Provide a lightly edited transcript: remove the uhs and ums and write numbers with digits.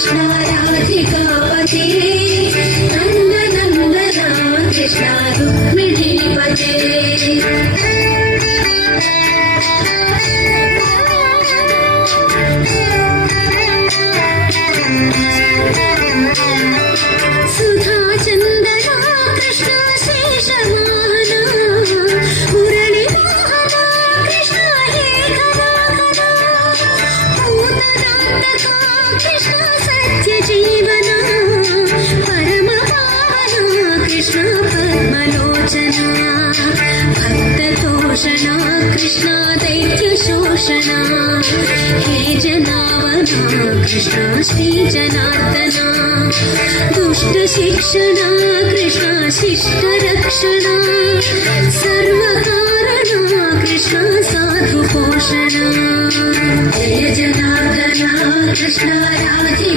कृष्ण राधिकापते नन्दनन्दना कृष्ण रुक्मिणीपते कृष्ण पद्मलोचना भक्ततोषणा कृष्ण दैत्यशोषणा हे जनावना कृष्ण श्रीजनार्दना दुष्टशिक्षणा कृष्ण शिष्टरक्षणा सर्वकारणा कृष्ण साधुपोषणा जय जनार्दना कृष्ण राधे